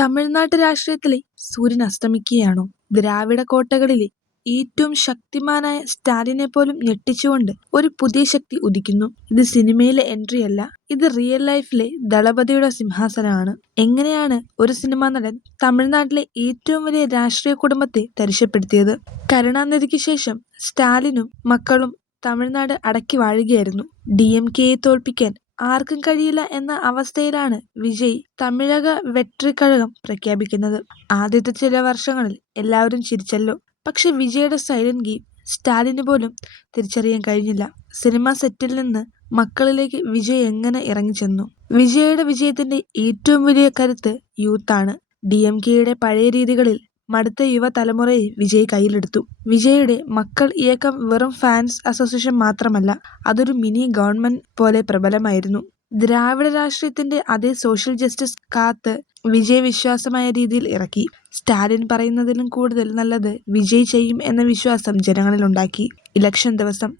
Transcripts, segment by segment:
തമിഴ്നാട്ട് രാഷ്ട്രീയത്തിലെ സൂര്യൻ അസ്തമിക്കുകയാണോ? ദ്രാവിഡ കോട്ടകളിലെ ഏറ്റവും ശക്തിമാനായ സ്റ്റാലിനെപ്പോലും ഞെട്ടിച്ചുകൊണ്ട് ഒരു പുതിയ ശക്തി ഉദിക്കുന്നു. ഇത് സിനിമയിലെ എൻട്രിയല്ല, ഇത് റിയൽ ലൈഫിലെ ദളപതിയുടെ സിംഹാസനമാണ്. എങ്ങനെയാണ് ഒരു സിനിമാ നടൻ തമിഴ്നാട്ടിലെ ഏറ്റവും വലിയ രാഷ്ട്രീയ കുടുംബത്തെ തരിശപ്പെടുത്തിയത്? കരുണാനിധിക്ക് ശേഷം സ്റ്റാലിനും മക്കളും തമിഴ്നാട് അടക്കി വാഴുകയായിരുന്നു. DMKയെ തോൽപ്പിക്കാൻ ആർക്കും കഴിയില്ല എന്ന അവസ്ഥയിലാണ് വിജയ് തമിഴക വെട്രിക്കഴകം പ്രഖ്യാപിക്കുന്നത്. ആദ്യത്തെ ചില വർഷങ്ങളിൽ എല്ലാവരും ചിരിച്ചല്ലോ. പക്ഷെ വിജയുടെ സൈലന്റ് ഗെയിം സ്റ്റാലിന് പോലും തിരിച്ചറിയാൻ കഴിഞ്ഞില്ല. സിനിമാ സെറ്റിൽ നിന്ന് മക്കളിലേക്ക് വിജയ് എങ്ങനെ ഇറങ്ങിച്ചെന്നു? വിജയുടെ വിജയത്തിന്റെ ഏറ്റവും വലിയ കരുത്ത് യൂത്താണ്. DMKയുടെ പഴയ രീതികളിൽ മടുത്ത യുവതലമുറയെ വിജയ് കയ്യിലെടുത്തു. വിജയുടെ മക്കൾ ഇയക്കം വെറും ഫാൻസ് അസോസിയേഷൻ മാത്രമല്ല, അതൊരു മിനി ഗവൺമെന്റ് പോലെ പ്രബലമായിരുന്നു. ദ്രാവിഡ രാഷ്ട്രീയത്തിന്റെ അതേ സോഷ്യൽ ജസ്റ്റിസ് കാത്ത് വിജയ് വിശ്വാസമായ രീതിയിൽ ഇറക്കി. സ്റ്റാലിൻ പറയുന്നതിലും കൂടുതൽ നല്ലത് വിജയ് ചെയ്യും എന്ന വിശ്വാസം ജനങ്ങളിലുണ്ടാക്കി. ഇലക്ഷൻ ദിവസം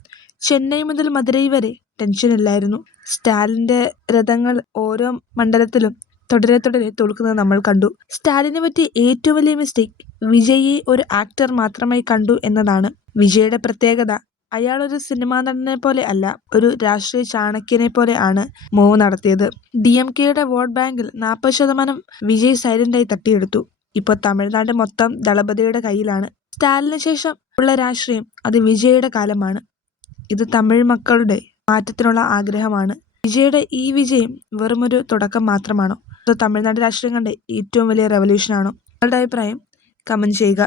ചെന്നൈ മുതൽ മധുരൈ വരെ ടെൻഷനില്ലായിരുന്നു. സ്റ്റാലിന്റെ രഥങ്ങൾ ഓരോ മണ്ഡലത്തിലും തുടരെ തോൽക്കുന്നത് നമ്മൾ കണ്ടു. സ്റ്റാലിനെ പറ്റിയ ഏറ്റവും വലിയ മിസ്റ്റേക്ക് വിജയെ ഒരു ആക്ടർ മാത്രമായി കണ്ടു എന്നതാണ്. വിജയുടെ പ്രത്യേകത, അയാൾ ഒരു സിനിമാ നടനെ പോലെ അല്ല, ഒരു രാഷ്ട്രീയ ചാണക്യനെ പോലെ ആണ് മൂവ് നടത്തിയത്. DMKയുടെ വോട്ട് ബാങ്കിൽ 40% വിജയ് സൈലന്റായി തട്ടിയെടുത്തു. ഇപ്പോൾ തമിഴ്നാട് മൊത്തം ദളപതിയുടെ കയ്യിലാണ്. സ്റ്റാലിന് ശേഷം ഉള്ള രാഷ്ട്രീയം അത് വിജയുടെ കാലമാണ്. ഇത് തമിഴ് മക്കളുടെ മാറ്റത്തിനുള്ള ആഗ്രഹമാണ്. വിജയുടെ ഈ വിജയം വെറുമൊരു തുടക്കം മാത്രമാണോ, അതോ തമിഴ്നാട് രാഷ്ട്രീയം കണ്ട ഏറ്റവും വലിയ റെവല്യൂഷനാണോ? നിങ്ങളുടെ അഭിപ്രായം കമന്റ് ചെയ്യുക.